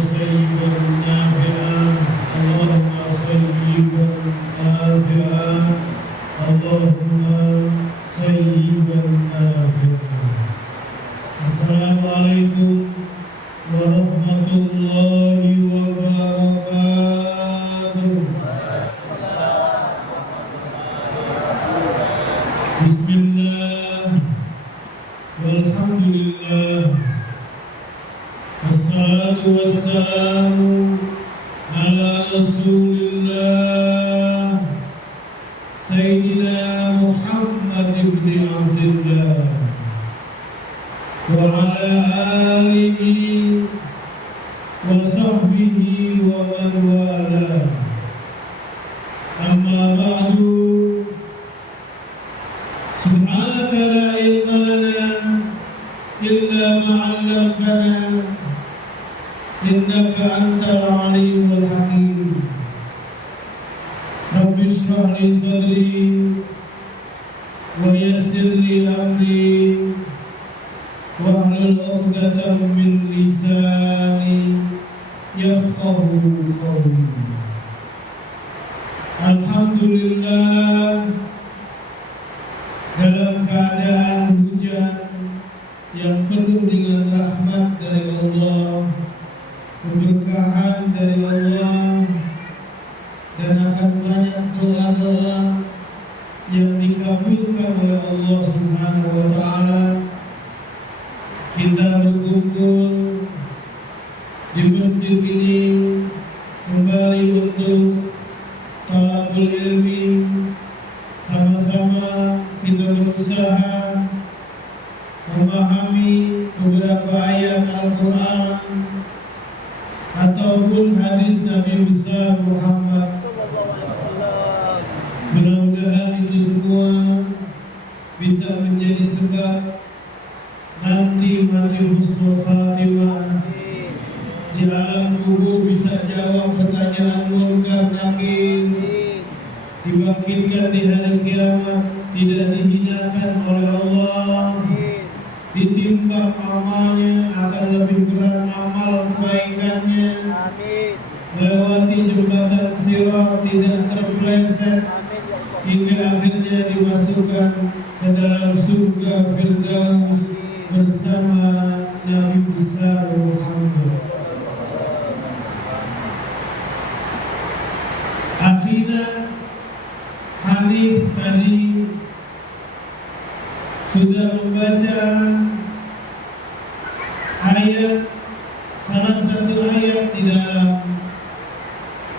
سيدا نافعا اللهم سيدا نافعا اللهم سيدا نافعا. Assalamualaikum warahmatullahi wabarakatuh. Bismillah walhamdulillah wassalatu wassalamu ala rasulillah Sayyidina Muhammad ibn Abdullah wa ala alihi wa sahbihi wa man wala. Amma ba'du. Subhanaka la ilma lana illa ma 'allamtana innaka antal alimul hakim. Rabbi shrah li sadri wa yassir li amri wahlul 'uqdatam min lisani yafqahu qawli. Alhamdulillah, dalam keadaan hujan yang penuh dengan rahmat dari Allah, keberkahan dari Allah, dan akan banyak doa-doa yang dikabulkan oleh Allah Subhanahu wa Ta'ala, kita berkumpul di masjid ini kembali untuk talabul ilmi. Sama-sama kita berusaha memahami beberapa ayat Al-Quran ataupun hadis Nabi besar Muhammad. Mudah-mudahan itu semua bisa menjadi sebab nanti mati husnul khatimah, di alam kubur bisa jawab pertanyaan munkar nakir, dibangkitkan di hari kiamat, tidak dihinakan oleh Allah, ditimbang amalnya akan lebih berat amal kebaikannya, melewati jembatan sirat tidak terpeleset, hingga akhirnya dimasukkan ke dalam surga Firdaus bersama Nabi besar Muhammad. Akhirnya Hanif tadi sudah membaca ayat, salah satu ayat di dalam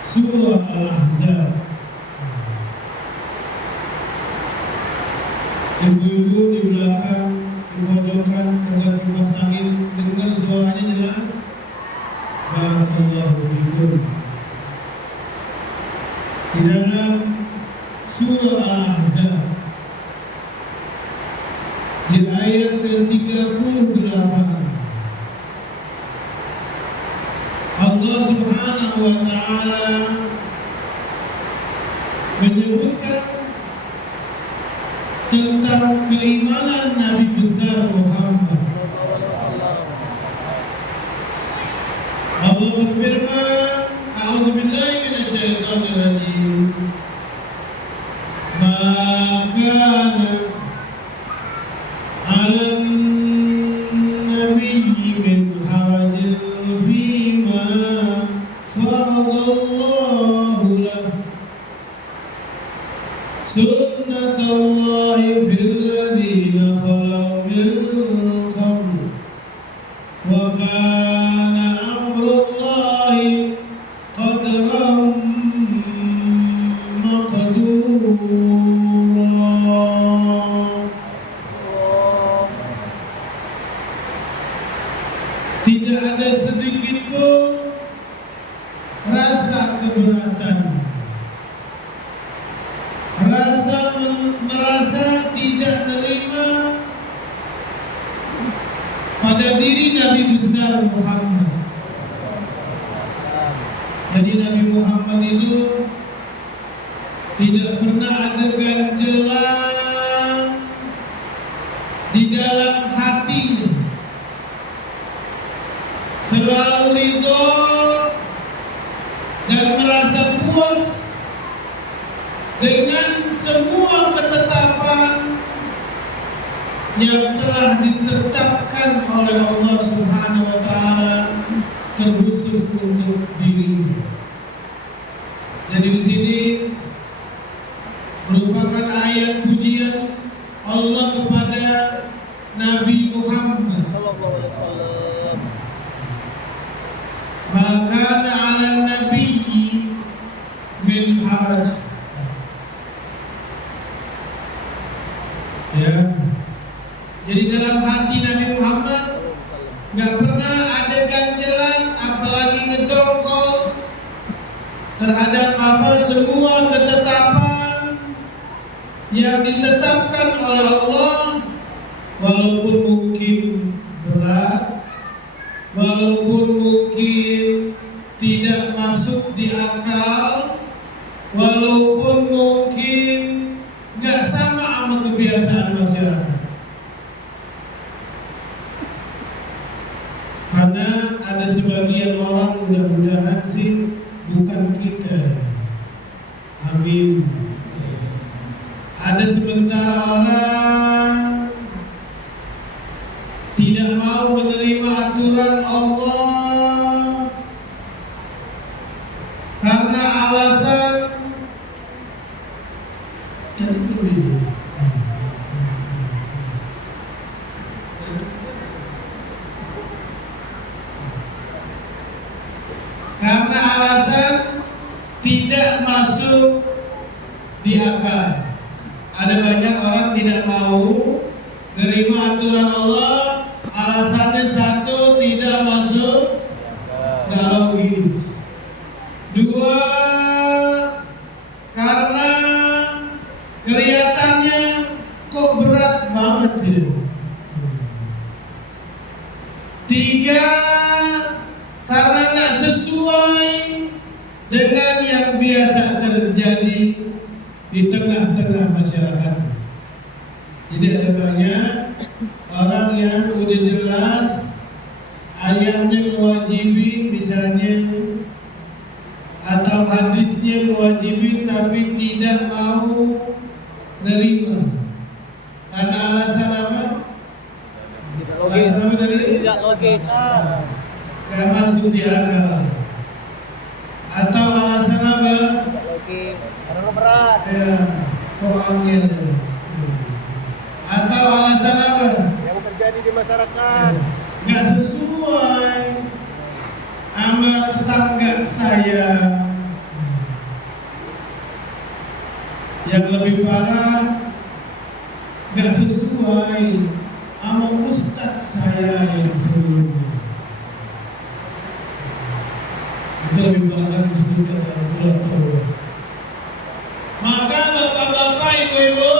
surah Al-Ahzab. Ibu-ibu di belakang, di pojokan dekat kipas angin, dengar suaranya jelas? Barakallahu fikum. Di dalam surah Al-Ahzab di ayat ke-38 Allah Subhanahu wa Ta'ala menyebutkan tentang keimanan Nabi besar Muhammad. Allah berfirman, A'udzubillahi minasyaitonir rajim. Ma kana 'alan nabiyyi min harajin fima faradallahu lahu sunnatullahi fil ladzina khalau min qabl wa kana amrullahi qadaran maqdura. Tidak ada sedikit pun rasa keberatan, merasa tidak nerima pada diri Nabi besar Muhammad. Jadi Nabi Muhammad itu tidak pernah ada ganjelan di dalam hatinya, selalu ridho dan merasa puas dengan semua ketetapan yang telah ditetapkan oleh Allah Subhanahu wa taala terkhusus untuk dirinya. Jadi di sini merupakan ayat pujian Allah kepada Nabi Muhammad. Maka 'alan nabiyyi min haraj. Ya. Jadi dalam hati Nabi Muhammad nggak pernah ada ganjelan, apalagi ngedongkol terhadap semua ketetapan yang ditetapkan oleh Allah, walaupun mungkin berat, walaupun mungkin tidak masuk di akal, walaupun mungkin nggak sama sama kebiasaan masyarakat. Karena ada sebagian orang, mudah-mudahan sih bukan kita, amin. Ada sementara orang tidak mau menerima aturan Allah karena alasan tidak masuk di akal. Ada banyak orang tidak mau menerima aturan Allah, alasannya satu, tidak masuk, nggak logis. Dua, karena kelihatannya kok berat banget ya. Tiga, karena nggak sesuai dengan yang biasa terjadi di tengah-tengah masyarakat. Jadi ada banyak orang yang udah jelas ayatnya mewajibin misalnya, atau hadisnya mewajibin tapi tidak mau nerima. Karena alasan apa? Tidak logis. Alasan apa tadi? Tidak logis. Gak masuk di akal. Atau alasan apa? Tidak logis. Karena berat. Ya, kok angin. Atau alasan apa? Yang terjadi di masyarakat. Gak sesuai sama tetangga saya. Yang lebih parah, gak sesuai sama ustadz saya yang sebelumnya. Itu lebih parah lagi disebutkan dalam surat Taubah. Maka bapak-bapak, ibu-ibu,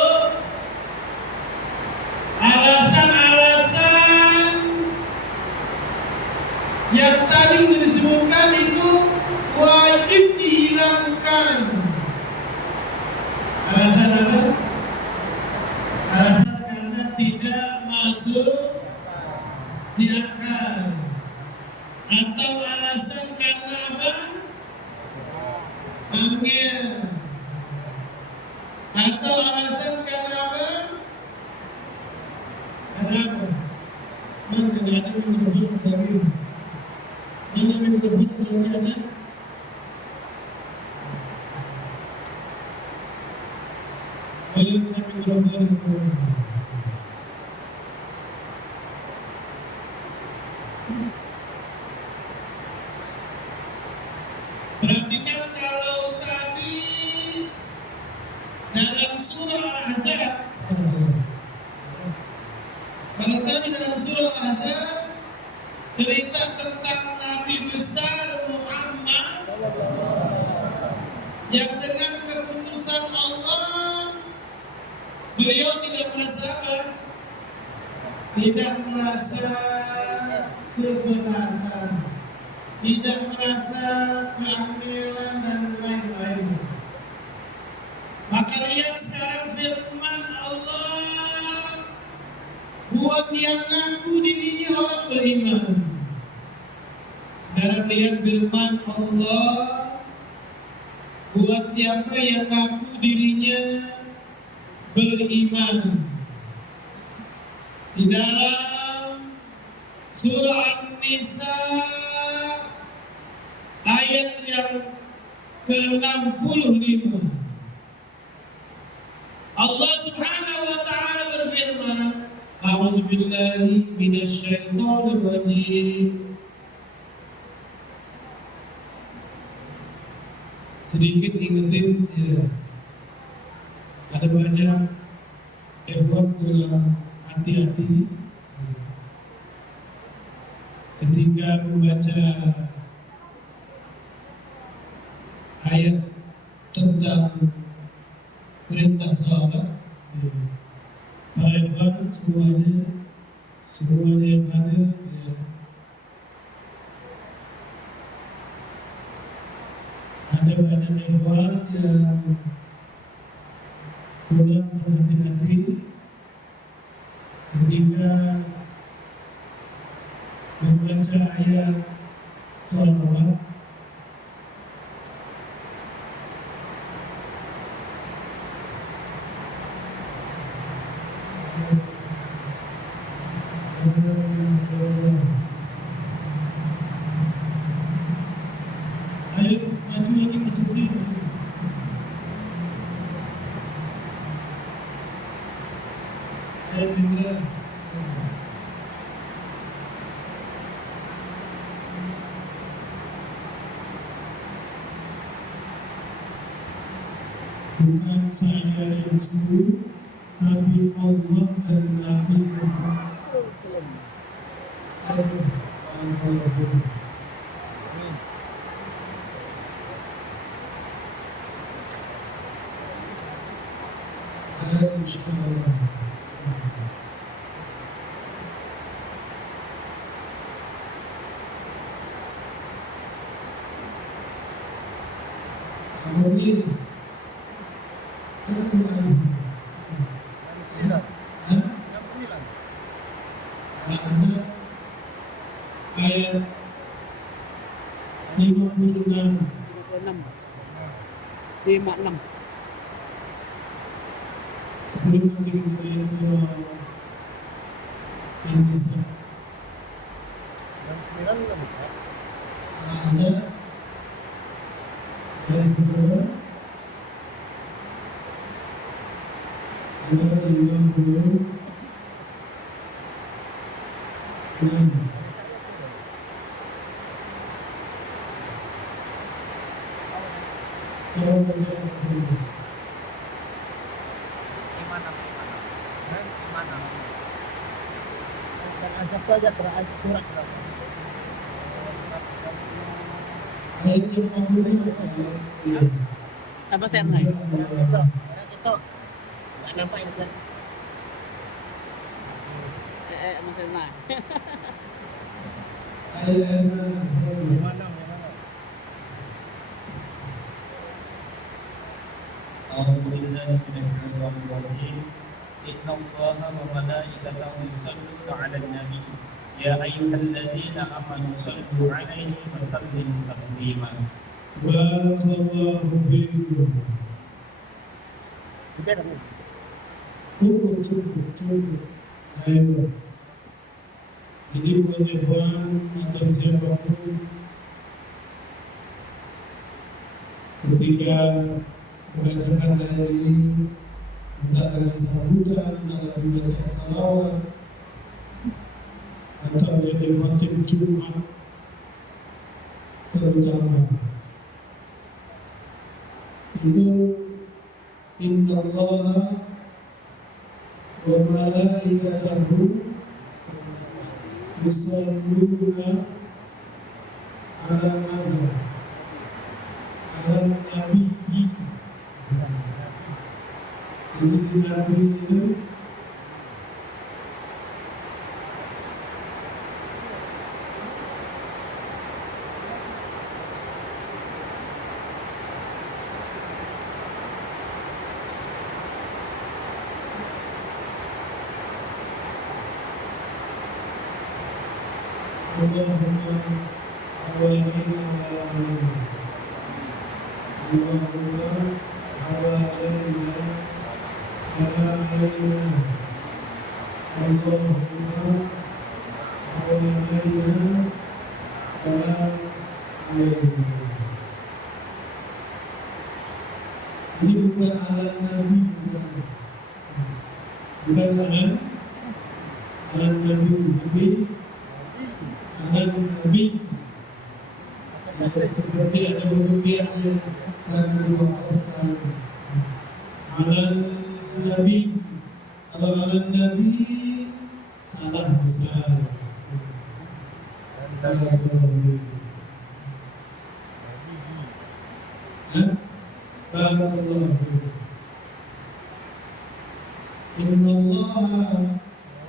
alasan-alasan yang tadi disebutkan itu wajib dihilangkan. Alasan apa? Alasan karena tidak masuk di akal. Atau alasan karena apa? Angin. Atau alasan karena apa? Karena apa? Mana ada mikrofon lagi? Mana mikrofon lagi ada? Boleh kita mikrofon. Perhatikan kalau tadi dalam surah Al-Ahzab, kalau tadi dalam surah Al-Ahzab cerita tentang Nabi besar Muhammad yang dengan keputusan Allah beliau tidak merasa apa? Tidak merasa keberatan, tidak merasa kehamilan dan lain-lain. Maka lihat sekarang firman Allah buat yang ngaku dirinya orang beriman. Sekarang lihat firman Allah buat siapa yang ngaku dirinya beriman. Di dalam surah An-Nisa ayat yang ke-65, Allah Subhanahu wa taala berfirman, A'udzu billahi minasyaitonir rajim. Sedikit ingetin ya, ada banyak effort pula, hati-hati ketika membaca ayat tentang perintah salat. Para ikhwan semuanya yang hadir ya, ada banyak ikhwan yang kurang berhati-hati ketika membaca ayat sholawat. Ayo maju lagi ke sini. Ayo Indra. Bukan saya yang suruh, tapi Allah dan Nabi Muhammad. Ayat 56. 56. Sebelum nanti kita lihat semua yang bisa. Jam 9 nggak bisa. Azan yang kedua 256. Coba baca dulu. Dan azab saja terakhir surat. Ayat yang 55. Iya. Apa saya naik? Itu nggak nampak ya Sen? Apa saya naik? Ayat Yang mana? أعوذ بالله من الشيطان الرجيم إن الله وملائكته يصلون على النبي يا أيها الذين آمنوا صلوا عليه وسلموا تسليما. Barakallahu fiikum. Biar aku. Cukup. Ayo. Ini bukan ikhwan atau siapapun ketika membacakan ayat ini, entah lagi sambutan, entah lagi baca salawat, atau jadi khatib Jumat terutama, itu Inna Allah wa malaikatahu yusalluna ala nabi. Ini di Nabi itu Allahumma awalina wa awalina Allahumma hawalaina hawalaina Allahumma hawalaina hawalaina. Ini bukan alat Nabi, bukan alat Nabi, tapi alat Nabi. Seperti ada rupiahnya karena diwakafkan alat Nabi. Kalau alat Nabi salah besar. Barakallahu fiikum. Inna Allah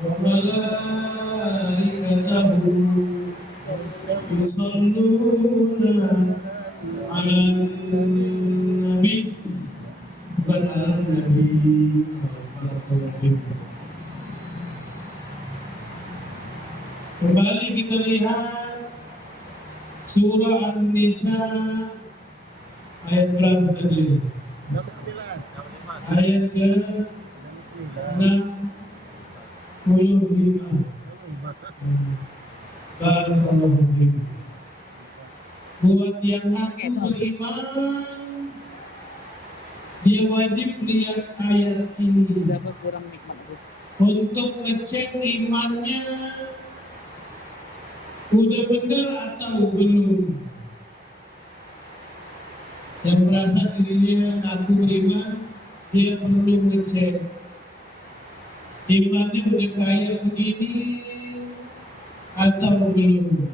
wa malaikatahu yusalluna 'alan nabi. Bukan alan Nabi. Barakallahu fiikum. Kembali kita lihat surah An-Nisa ayat berapa tadi? Ayat ke 65. Barakallahu fiikum. Buat yang ngaku beriman, dia wajib lihat ayat ini Dapat kurang nikmat tuh. untuk ngecek imannya udah benar atau belum. Yang merasa dirinya ngaku beriman, dia perlu ngecek imannya udah kayak begini atau belum.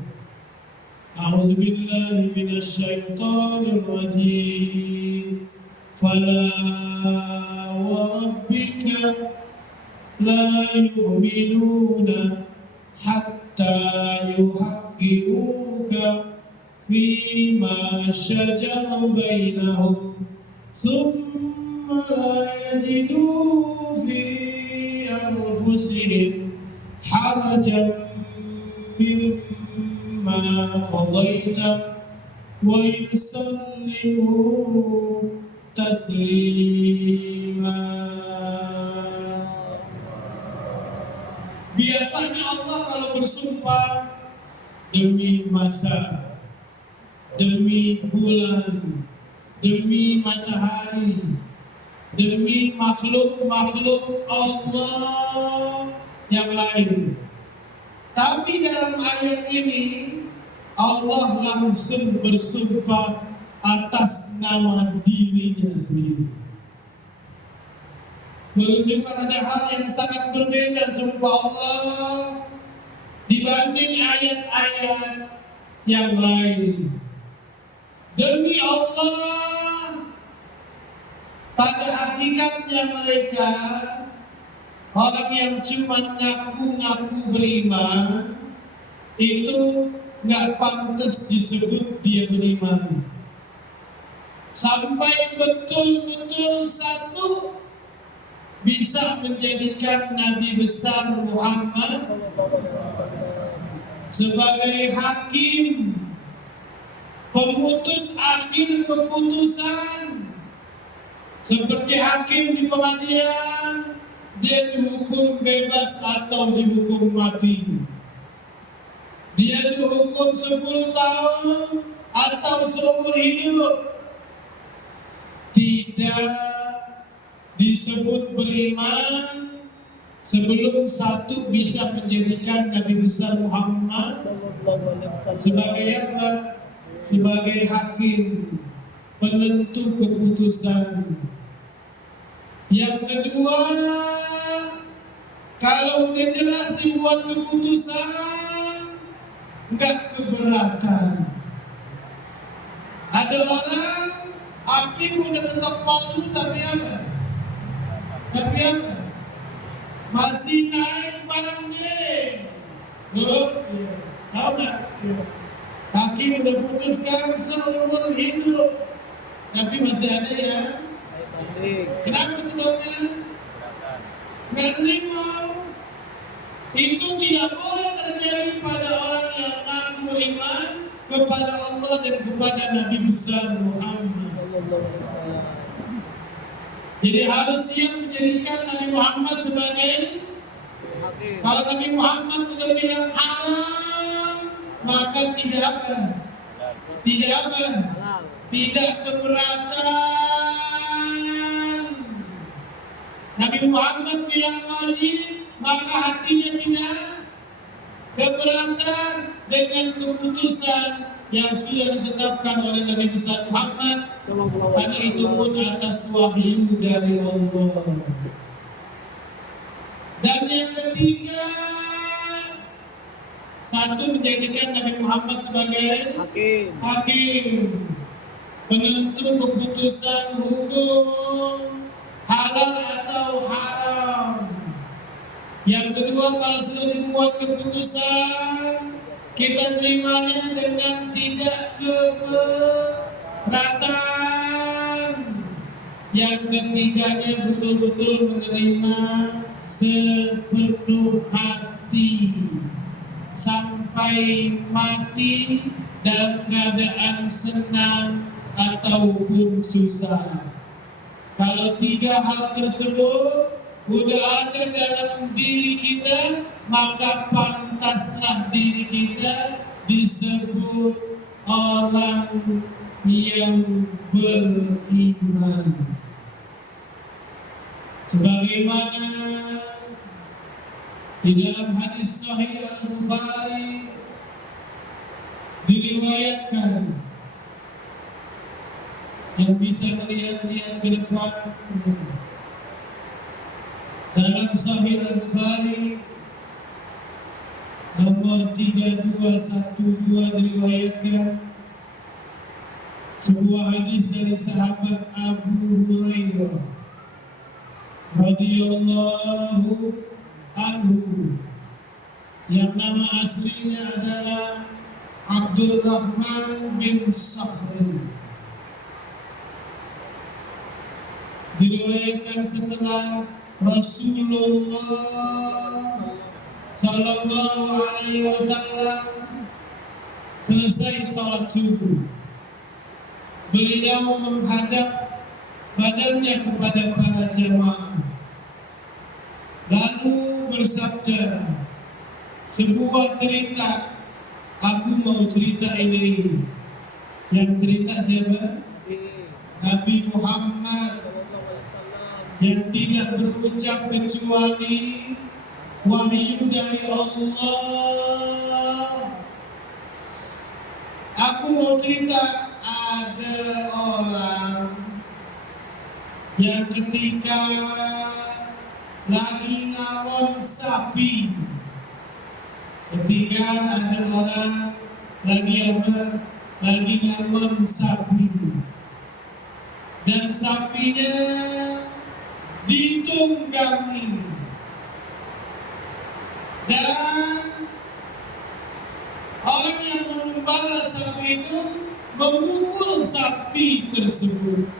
A'udzubillahi minasyaitonir rajim. Fala wa rabbika la yu'minuna hatta yuhaqqimuka فيما شجر بينهم ثم لا يجدوا في أنفسهم حرجا مما قضيت ويسلموا تسليما. Biasanya Allah kalau bersumpah demi masa, demi bulan, demi matahari, demi makhluk-makhluk Allah yang lain. Tapi dalam ayat ini Allah langsung bersumpah atas nama dirinya sendiri, menunjukkan ada hal yang sangat berbeda sumpah Allah dibanding ayat-ayat yang lain. Demi Allah, pada hakikatnya mereka orang yang cuma ngaku-ngaku beriman itu nggak pantas disebut dia beriman. Sampai betul-betul satu bisa menjadikan Nabi besar Muhammad sebagai hakim, pemutus akhir keputusan. Seperti hakim di pengadilan, dia dihukum bebas atau dihukum mati. Dia dihukum 10 tahun atau seumur hidup. Tidak disebut beriman sebelum satu bisa menjadikan Nabi besar Muhammad sebagai apa? Sebagai hakim, penentu keputusan. Yang kedua, kalau udah jelas dibuat keputusan, enggak keberatan. Ada orang hakim udah ketok palu tapi apa? Tapi apa? Masih naik barangnya. Loh, tahu nggak? Hakim udah putuskan seumur hidup, tapi masih ada ya. Kenapa sebabnya? Nggak terima. Itu tidak boleh terjadi pada orang yang mengaku beriman kepada Allah dan kepada Nabi besar Muhammad. Jadi harus siap menjadikan Nabi Muhammad sebagai, Hakim. kalau Nabi Muhammad sudah bilang haram, maka tidak apa? Tidak apa? Halal. Tidak keberatan. Nabi Muhammad bilang wajib, maka hatinya tidak keberatan dengan keputusan yang sudah ditetapkan oleh Nabi besar Muhammad, karena itu pun atas wahyu dari Allah. Dan yang ketiga, satu, menjadikan Nabi Muhammad sebagai Hakim. hakim, penentu keputusan hukum halal atau haram. Yang kedua, kalau sudah dibuat keputusan, kita terimanya dengan tidak keberatan. Yang ketiganya, betul-betul menerima sepenuh hati sampai mati dalam keadaan senang ataupun susah. Kalau tiga hal tersebut udah ada dalam diri kita, maka pantaslah diri kita disebut orang yang beriman. Sebagaimana di dalam hadis Sahih Al-Bukhari diriwayatkan, yang bisa melihat-lihat ke depan, dalam Sahih Al-Bukhari nomor 3212 diriwayatkan sebuah hadis dari sahabat Abu Hurairah radhiyallahu anhu, yang nama aslinya adalah Abdurrahman bin Sakhr. Diriwayatkan setelah Rasulullah Sallallahu Alaihi Wasallam selesai salat subuh, beliau menghadap badannya kepada para jamaah, lalu bersabda sebuah cerita. Aku mau cerita ini. Yang cerita siapa? Nabi Muhammad, yang tidak berucap kecuali wahyu dari Allah. Aku mau cerita, ada orang yang ketika lagi ngalon sapi, ketika ada orang lagi apa? Lagi ngalon sapi, dan sapinya ditunggangi, dan orang yang mengembala sapi itu memukul sapi tersebut.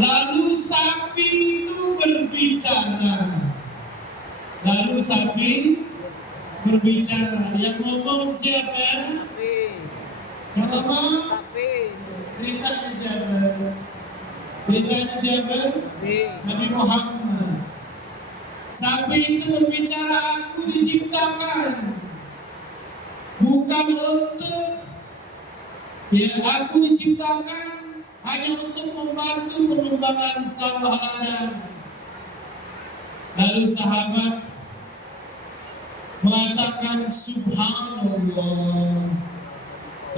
Lalu sapi itu berbicara. Yang ngomong siapa? Yang ngomong? Ceritanya siapa? Nabi Muhammad. Sapi itu berbicara, aku diciptakan bukan untuk, aku diciptakan hanya untuk membantu pengembangan sawah ladang. Lalu sahabat mengatakan subhanallah.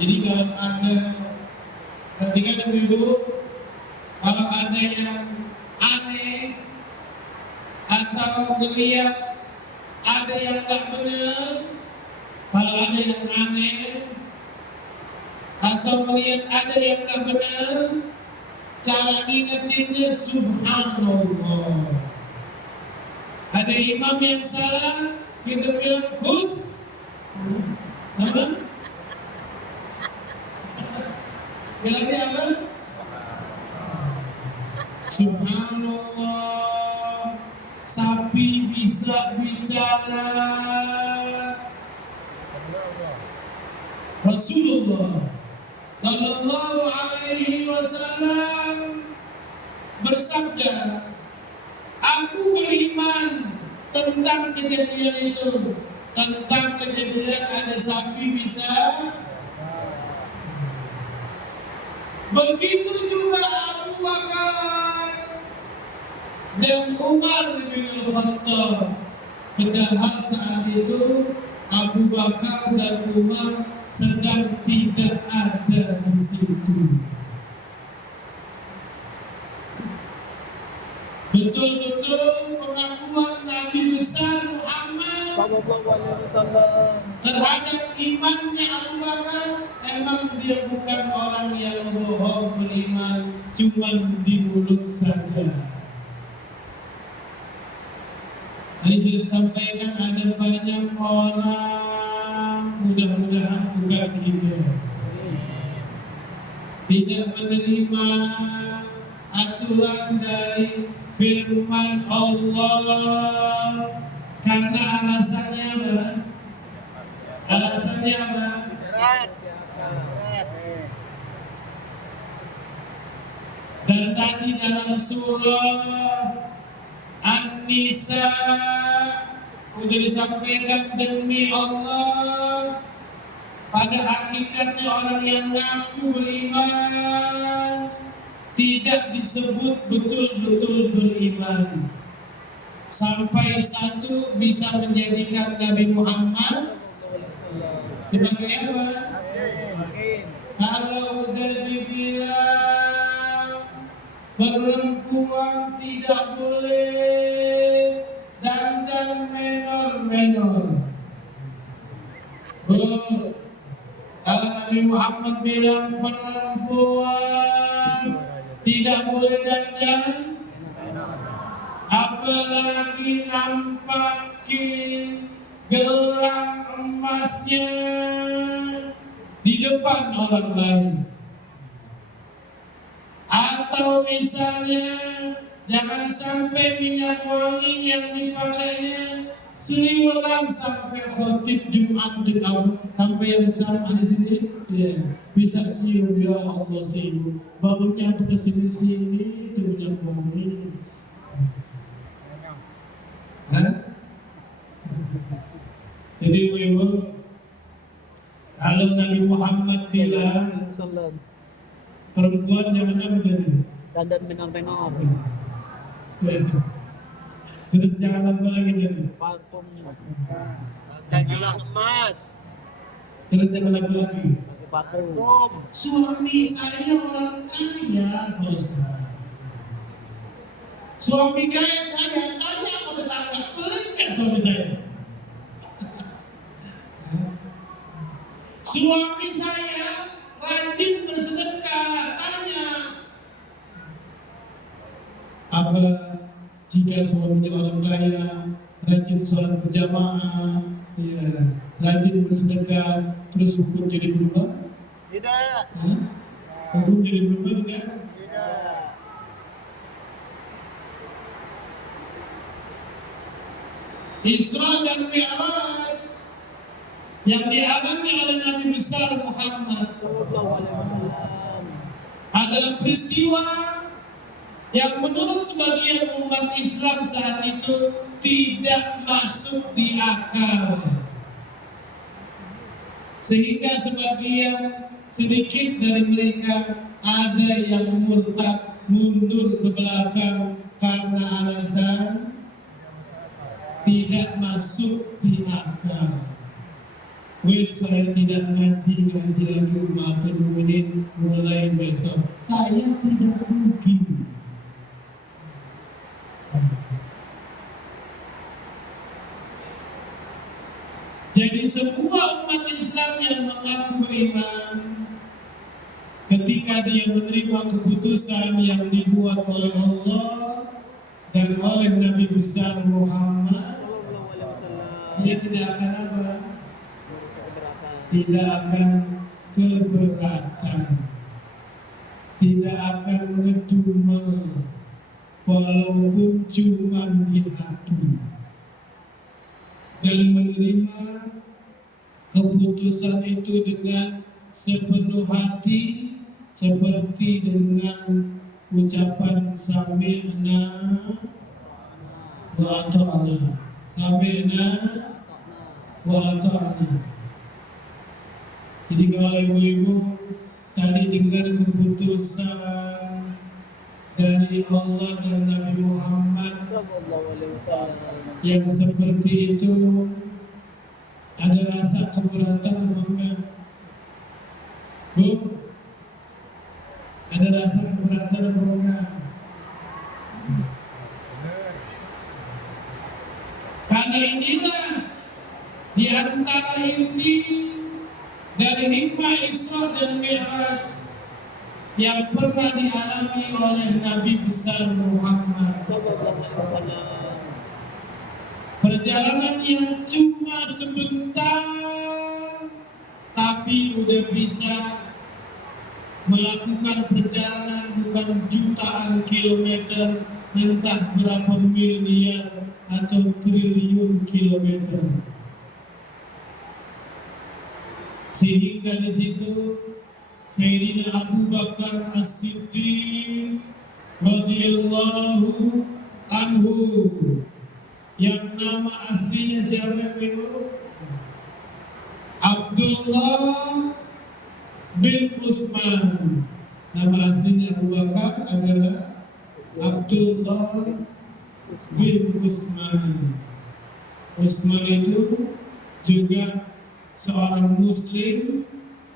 Jadi kalau ada, ketika dulu, kalau ada yang aneh atau melihat ada yang tak benar, kalau ada yang aneh atau melihat ada yang tak benar, cara ingetinnya subhanallah. Ada imam yang salah, kita bilang hus. Apa? Bilangnya apa? Subhanallah. Sapi bisa bicara. Rasulullah Sallallahu alaihi wasallam bersabda, aku beriman tentang kejadian itu, tentang kejadian ada sapi bisa. Begitu juga Abu Bakar dan Umar bin Khattab. Padahal saat itu Abu Bakar dan Umar sedang tidak ada di situ. Betul-betul pengakuan Nabi besar Muhammad terhadap imannya Abu Bakar, emang dia bukan orang yang bohong beriman, cuma di mulut saja. Tadi sudah sampaikan ada banyak orang, mudah-mudahan bukan kita, tidak menerima aturan dari firman Allah karena alasannya apa? Alasannya apa? Berat. Dan tadi dalam surah An-Nisa sudah disampaikan demi Allah, pada hakikatnya orang yang ngaku beriman tidak disebut betul-betul beriman. Sampai satu bisa menjadikan Nabi Muhammad sebagai apa? Kalau udah dibilang perempuan tidak boleh dandan menor-menor. Oh, kalau Nabi Muhammad bilang perempuan tidak boleh dandan, apalagi nampakin gelang emasnya di depan orang lain. Atau misalnya jangan sampai minyak wangi yang dipakainya seliweran sampai khotib Jumat sampai yang sama di sini, ya bisa cium, ya Allah cium baunya ke sini-sini itu minyak wangi. Hah? Jadi ibu, kalau Nabi Muhammad bilang perempuan jangan apa jadi? Dandan menor-menor. Terus jangan apa lagi jadi? Parfum. Dan gelang emas. Terus jangan apa lagi? Parfum. Suami saya orang kaya, Pak Ustaz. Suami kaya saya tanya sama tetangga, pelit nggak suami saya? Suami saya rajin bersedekah, tanya. Apa jika suaminya orang kaya, rajin sholat berjamaah, ya, rajin bersedekah, terus hukum jadi berubah? Tidak. Hukum jadi berubah tidak? Tidak. Isra dan Mi'raj yang dialami oleh Nabi besar Muhammad adalah peristiwa yang menurut sebagian umat Islam saat itu tidak masuk di akal, sehingga sebagian sedikit dari mereka ada yang murtad, mundur ke belakang karena alasan tidak masuk di akal. Wes, saya tidak ngaji lagi maafkan mungkin mulai besok. Saya tidak mungkin. Jadi semua umat Islam yang mengaku beriman, ketika dia menerima keputusan yang dibuat oleh Allah dan oleh Nabi besar Muhammad, dia tidak akan apa? Tidak akan keberatan, tidak akan ngedumel, walaupun cuma di hati, dan menerima keputusan itu dengan sepenuh hati seperti dengan ucapan sami'na wa ata'na. Sami'na wa ata'na. Jadi kalau ibu-ibu tadi dengar keputusan dari Allah dan Nabi Muhammad yang seperti itu, ada rasa keberatan apa enggak? Bu? Ada rasa keberatan apa enggak? Karena inilah di antara inti dari hikmah Isra dan Mi'raj yang pernah dialami oleh Nabi besar Muhammad. Perjalanan yang cuma sebentar, tapi udah bisa melakukan perjalanan bukan jutaan kilometer, entah berapa miliar atau triliun kilometer. Sehingga di situ Sayyidina Abu Bakar As-Siddiq radhiyallahu anhu, yang nama aslinya siapa ibu? Abdullah bin Utsman. Nama aslinya Abu Bakar adalah Abdullah bin Utsman. Utsman itu juga seorang Muslim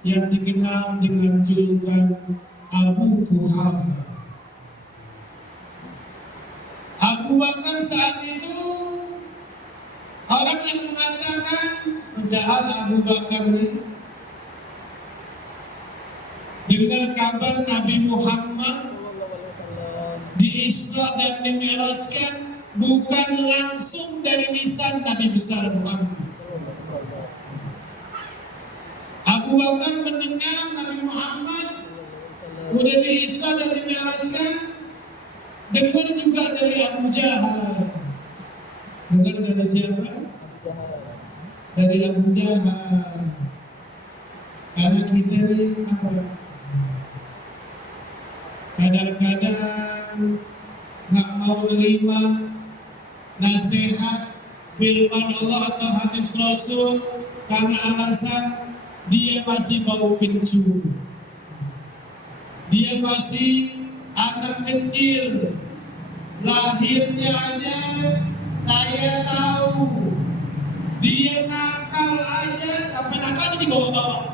yang dikenal dengan julukan Abu Quhafa. Abu Bakar saat itu orang yang mengatakan, padahal Abu Bakar ini dengar kabar Nabi Muhammad di Isra dan di Mi'rajkan bukan langsung dari lisan Nabi besar Muhammad. Abu Bakar mendengar Nabi Muhammad udah di Isra dan di Mi'rajkan, dengar juga dari Abu Jahal. Dengar dari siapa? Dari Abu Jahal. Karena kita ini apa? Kadang-kadang nggak mau menerima nasihat firman Allah atau hadis Rasul karena alasan dia masih bau kencur, dia masih anak kecil, lahirnya aja saya tahu, dia nakal aja, sampai nakal di bawah-bawah.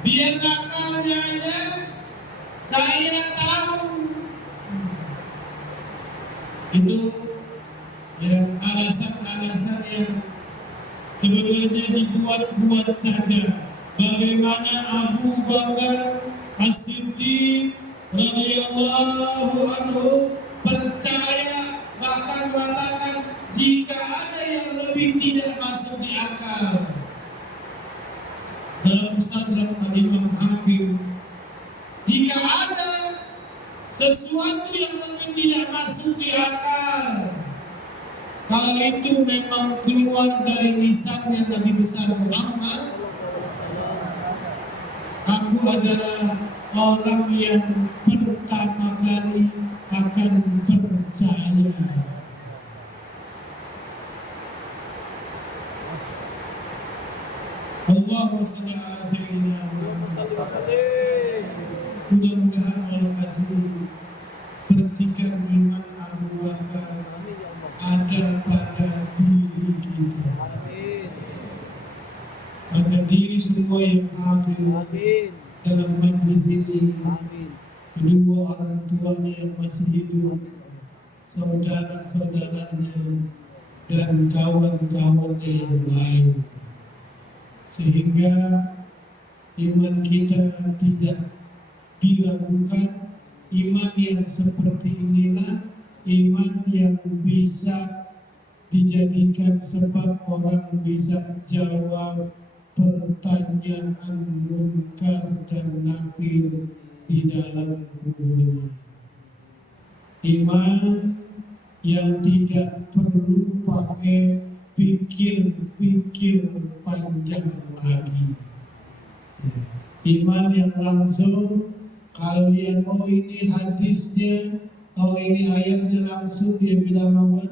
Dia nakalnya aja saya tahu. Itu ya alasan-alasan yang sebenarnya dibuat-buat saja. Bagaimana Abu Bakar As-Siddiq radhiyallahu anhu percaya, bahkan mengatakan jika ada yang lebih tidak masuk di akal. Dalam Mustadrak Imam Hakim, jika ada sesuatu yang lebih tidak masuk di akal, kalau itu memang keluar dari lisannya Nabi besar Muhammad, aku adalah orang yang pertama kali akan percaya. Allahumma shalli ala sayyidina Muhammad. Mudah-mudahan Allah kasih percikan iman Abu Bakar ada pada diri kita, pada diri semua yang hadir dalam majlis ini. Kedua orang tuanya yang masih hidup, saudara-saudaranya, dan kawan-kawannya yang lain, sehingga iman kita tidak diragukan. Iman yang seperti inilah iman yang bisa dijadikan sebab orang bisa jawab pertanyaan munkar dan nakir di dalam kuburnya. Iman yang tidak perlu pakai pikir-pikir panjang lagi. Iman yang langsung, kalian oh ini hadisnya, oh ini ayatnya, langsung dia bilang apa?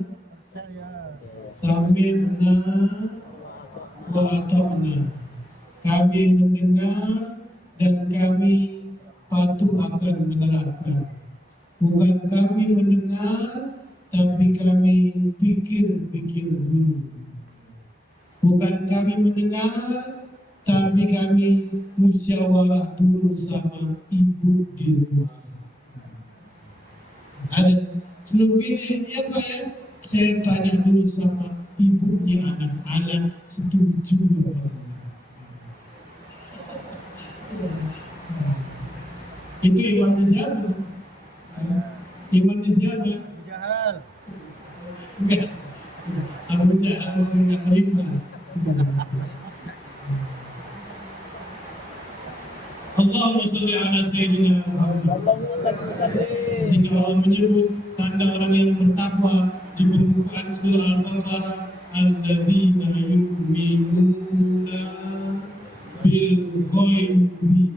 Sami'na wa ata'na. Kami mendengar dan kami patuh akan menerapkan. Bukan kami mendengar, tapi kami pikir-pikir dulu. Bukan kami mendengar, tapi kami musyawarah dulu sama ibu di rumah. Ada sebelum ini ya Pak ya, saya tanya dulu sama ibunya anak-anak setuju. Itu imannya siapa? Imannya siapa? Jahal. Enggak. Abu Jahal mendengar terima. Allahumma salli ala Sayyidina Muhammad. Ketika Allah menyebut tanda orang yang bertakwa di pembukaan surah Al-Baqarah, alladzina yu'minuna bil ghaibi.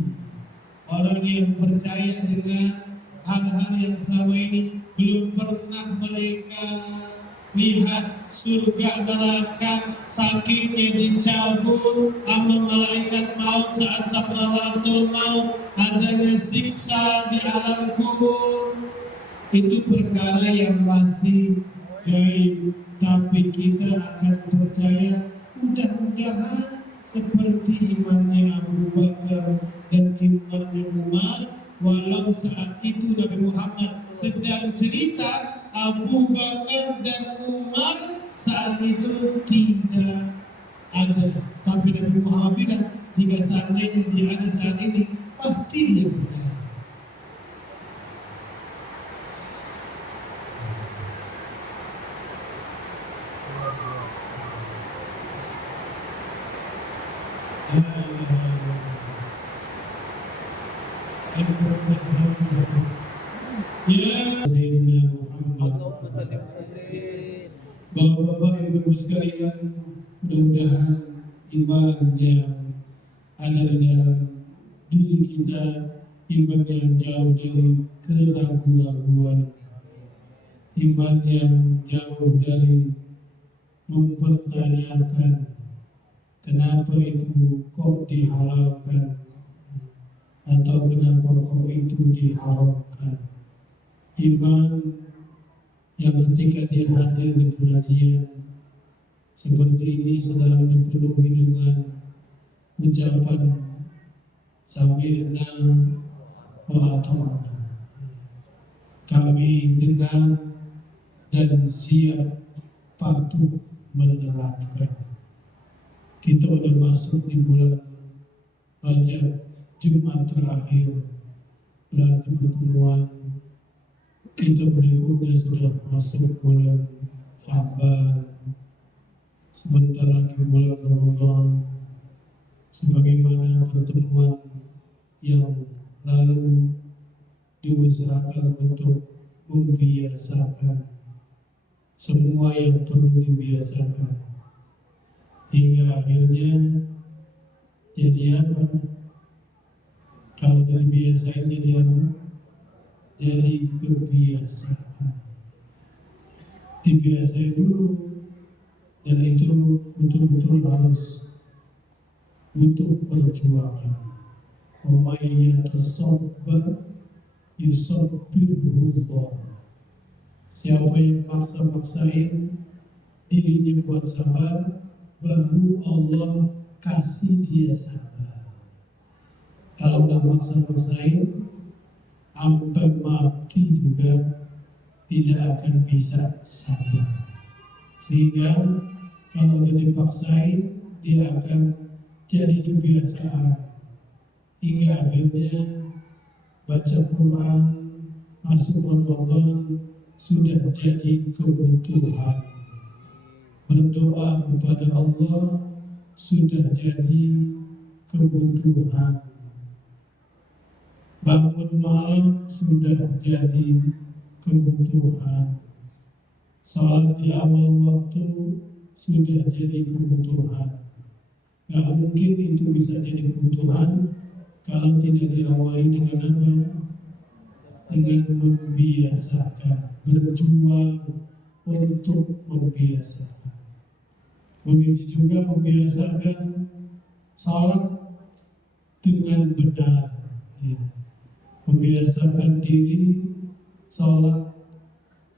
Orang yang percaya dengan hal-hal yang selama ini belum pernah mereka lihat. Surga neraka sakitnya dicabut sama malaikat maut saat sakaratul maut, adanya siksa di alam kubur. Itu perkara yang masih gaib, tapi kita akan percaya mudah-mudahan seperti imannya Abu Bakar dan imannya Umar. Walau saat itu Nabi Muhammad sedang cerita, Abu Bakar dan Umar saat itu tidak ada. Tapi Nabi Muhammad bilang, jika seandainya dia ada saat ini, pasti dia percaya. Ya Sayyidina Muhammad. Bapak-bapak, ibu-ibu sekalian, mudah-mudahan iman yang ada di dalam diri kita, iman yang jauh dari keraguan-raguan, iman yang jauh dari mempertanyakan kenapa itu kok dihalalkan atau kenapa kok itu diharamkan. Iman yang ketika dia hadir di pengajian seperti ini selalu dipenuhi dengan ucapan sami'na wa ata'na. Kami dengar dan siap patuh menerapkan. Kita sudah masuk di bulan Rajab, Jumat terakhir, berarti pertemuan kita berikutnya sudah masuk bulan Sya'ban, sebentar lagi bulan Ramadan. Sebagaimana pertemuan yang lalu diusahakan untuk membiasakan semua yang perlu dibiasakan, hingga akhirnya jadi apa? Kalau jadi biasain jadi apa? Jadi kebiasaan. Dibiasain dulu, dan itu betul-betul harus butuh perjuangan. Wa may yatasabbar yusabbirullah. Siapa yang maksa-maksain dirinya buat sabar, baru Allah kasih dia sabar. Kalau nggak maksa-maksain, sampai mati juga tidak akan bisa sabar. Sehingga kalau dia dipaksain, dia akan jadi kebiasaan. Hingga akhirnya baca Quran, masuk Ramadan, sudah jadi kebutuhan. Berdoa kepada Allah sudah jadi kebutuhan. Bangun malam sudah jadi kebutuhan. Salat di awal waktu sudah jadi kebutuhan. Gak mungkin itu bisa jadi kebutuhan kalau tidak diawali dengan apa? Dengan membiasakan, berjuang untuk membiasakan. Begitu juga membiasakan salat dengan benar, ya. Membiasakan diri salat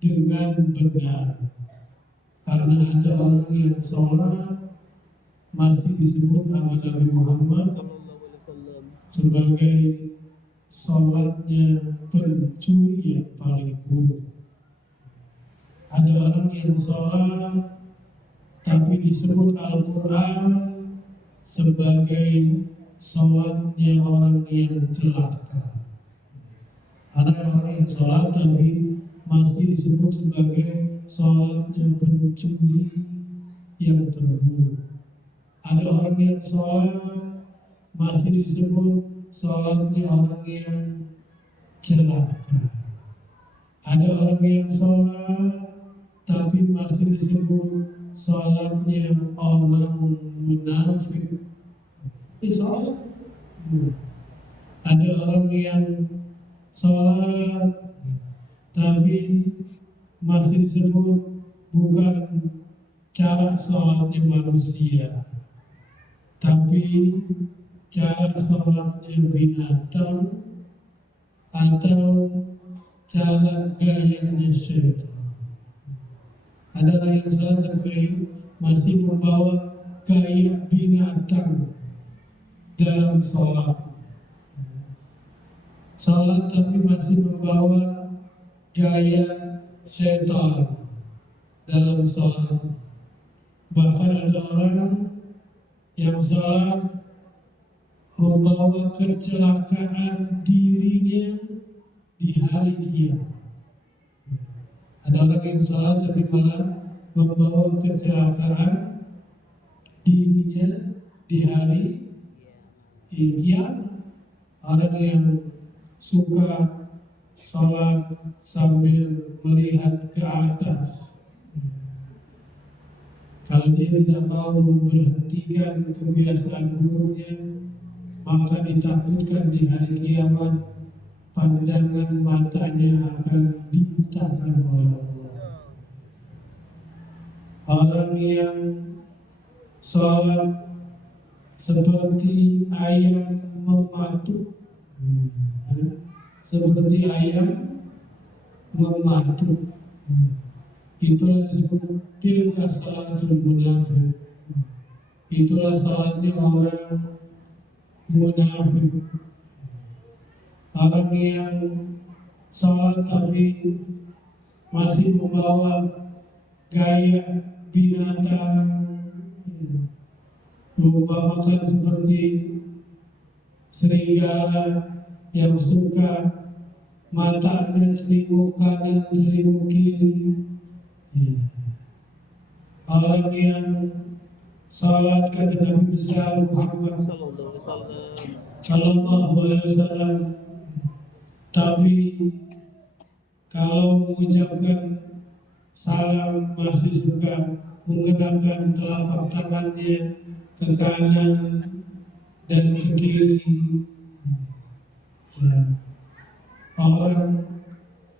dengan benar. Karena ada orang yang salat masih disebut nama Nabi Muhammad sebagai salatnya pencuri yang paling buruk. Ada orang yang salat tapi disebut Al-Quran sebagai salatnya orang yang celaka. Ada orang yang salat tapi masih disebut sebagai salatnya pencuri yang terburuk. Ada orang yang salat masih disebut salatnya orang yang celaka. Ada orang yang salat tapi masih disebut salatnya orang munafik. Salat. Ada orang yang salat tapi masih disebut bukan cara salatnya manusia, tapi cara salatnya binatang atau cara gayanya syaitan. Ada yang salat tapi masih membawa gaya binatang dalam salat. Salat tapi masih membawa gaya syaitan dalam salat. Bahkan ada orang yang salat membawa kecelakaan dirinya di hari kiamat. Ada orang yang salat tapi malah membawa kecelakaan dirinya di hari kiamat. Orang yang suka salat sambil melihat ke atas, kalau dia tidak mau memberhentikan kebiasaan buruknya, maka ditakutkan di hari kiamat pandangan matanya akan dibutakan oleh Allah. Orang yang salat seperti ayam mematuk, seperti ayam mematuk, itulah disebut tilka salatul munafik. Itulah salatnya orang munafik. Orang yang salat tapi masih membawa gaya binatang, umpamakan seperti serigala yang suka matanya selingkuh kanan selingkuh kiri. Orang yang salat kata Nabi besar Muhammad Sallallahu Alaihi Wasallam, tapi kalau mengucapkan salam masih suka menggerakkan telapak tangannya ke kanan dan ke kiri. Orang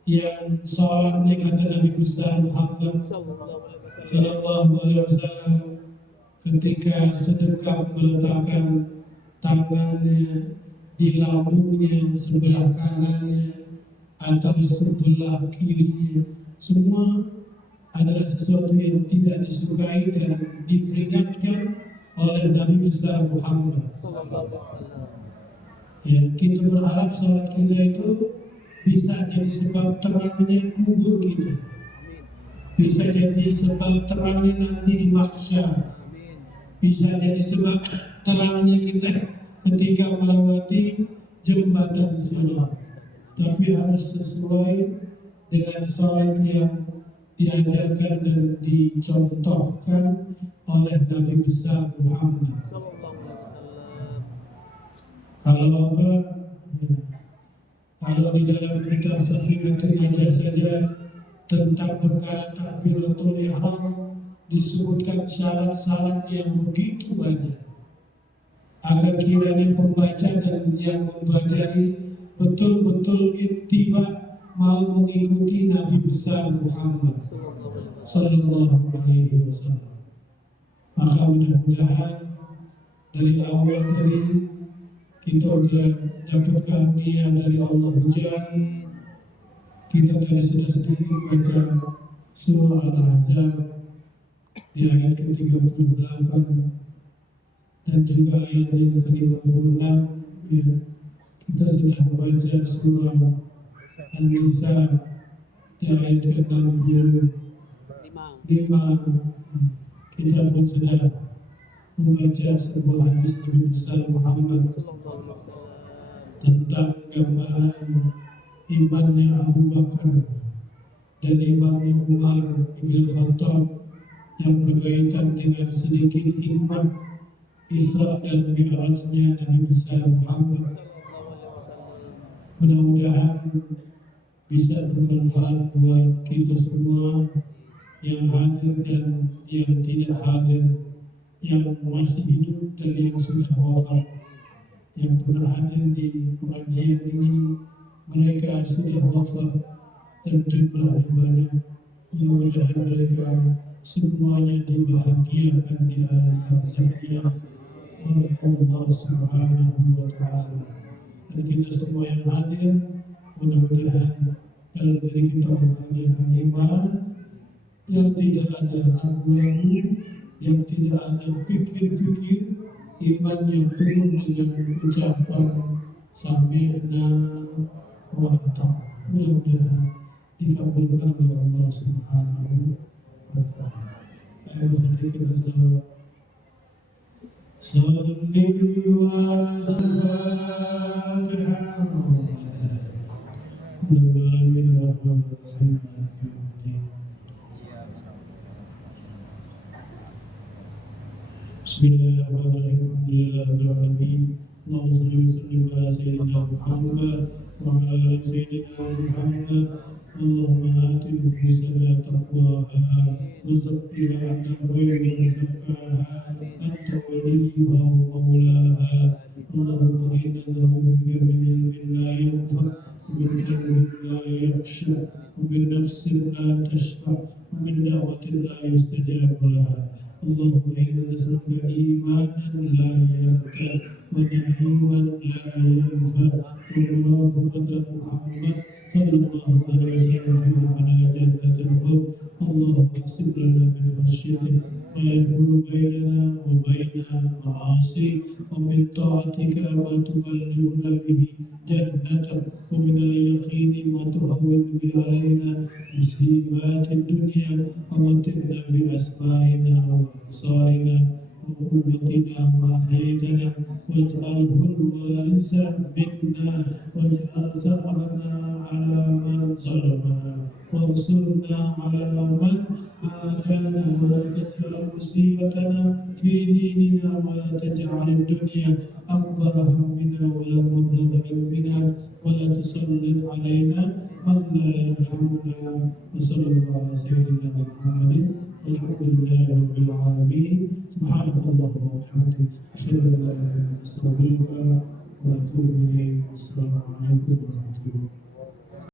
yang salatnya kata Nabi besar Muhammad Sallallahu Alaihi Wasallam ketika sedekap meletakkan tangannya di lambungnya sebelah kanannya atau sebelah kirinya, semua adalah sesuatu yang tidak disukai dan diperingatkan oleh Nabi besar Muhammad. Ya, kita berharap salat kita itu bisa jadi sebab terangnya kubur kita, bisa jadi sebab terangnya nanti di mahsyar, bisa jadi sebab terangnya kita ketika melewati jembatan sirat. Tapi harus sesuai dengan salat yang diajarkan dan dicontohkan oleh Nabi besar Muhammad. Kalau apa? Ya. Kalau di dalam kitab Safinatul Najah saja tentang perkara takbiratul ihram disebutkan syarat-syarat yang begitu banyak agar kiranya pembaca dan yang mempelajari betul-betul ittiba, mau mengikuti Nabi besar Muhammad Sallallahu Alaihi Wasallam. Maka mudah-mudahan dari awal tadi kita sudah dapat karunia dari Allah hujan. Kita tadi sudah sedikit baca surah Al-Ahzab di ayat ke-38 dan juga ayat yang ke-56 ya. Kita sudah membaca surah An-Nisa di ayat ke-65. Kita pun sudah membaca sebuah hadis Nabi besar Muhammad tentang gambaran imannya Abu Bakar dan imannya Umar bin Khattab yang berkaitan dengan sedikit hikmah Isra dan Mi'rajnya Nabi besar Muhammad. Mudah-mudahan bisa bermanfaat buat kita semua yang hadir dan yang tidak hadir, yang masih hidup dan yang sudah wafat. Yang pernah hadir di pengajian ini, mereka sudah wafat dan jumlahnya banyak. Mudah-mudahan mereka semuanya dibahagiakan di alam barzahnya oleh Allah Subhanahu wa Ta'ala. Dan kita semua yang hadir, mudah-mudahan dalam diri kita mempunyai iman yang tidak ada ragu-ragu, yang tidak ada pikir-pikir, iman yang penuh dengan ucapan sami'na wa ata'na. Mudah-mudahan dikabulkan oleh Allah Subhanahu wa Ta'ala. Ayo kita selalu salli wa sallim Bismillahirrahmanirrahim. Alhamdulillahirrahmanirrahim. Allahumma salli wa sallim ala sayyidina Muhammad wa ala ali sayyidina Muhammad. Allahumma ati nufusana taqwaha wa zakkiha anta khairu man zakkaha anta waliyuha wa mawlaha. Allahumma inna na'udzu bika min ilmin la yanfa' ومن قلب لا يخشى ومن نفس لا تشبع ومن دعوة لا يستجاب لها. اللهم إنا نسألك إيمانا لا يرتد ونعيما لا ينفد ومرافقة محمد صلى الله عليه وسلم على جنة الفوز. اللهم اقسم لنا من خشيتك ما يكون بيننا وبين معاصيك ومن طاعتك ما تبلغنا به جنتك ومن اليقين ما تهون به علينا مصيبات الدنيا ومتعنا بأسمائنا وأبصارنا وقوتنا ما أحييتنا واجعله الوارث منا واجعل ثأرنا على من ظلمنا وانصرنا على من عادانا ولا تجعل مصيبتنا في ديننا ولا تجعل الدنيا أكبر همنا ولا مبلغ علمنا ولا تسلط علينا من لا يرحمنا. وصلى الله على سيدنا محمد والحمد لله رب العالمين. سبحانك اللهم وبحمدك أشهد أن لا إله إلا أنت أستغفرك وأتوب إليك. والسلام عليكم ورحمة الله.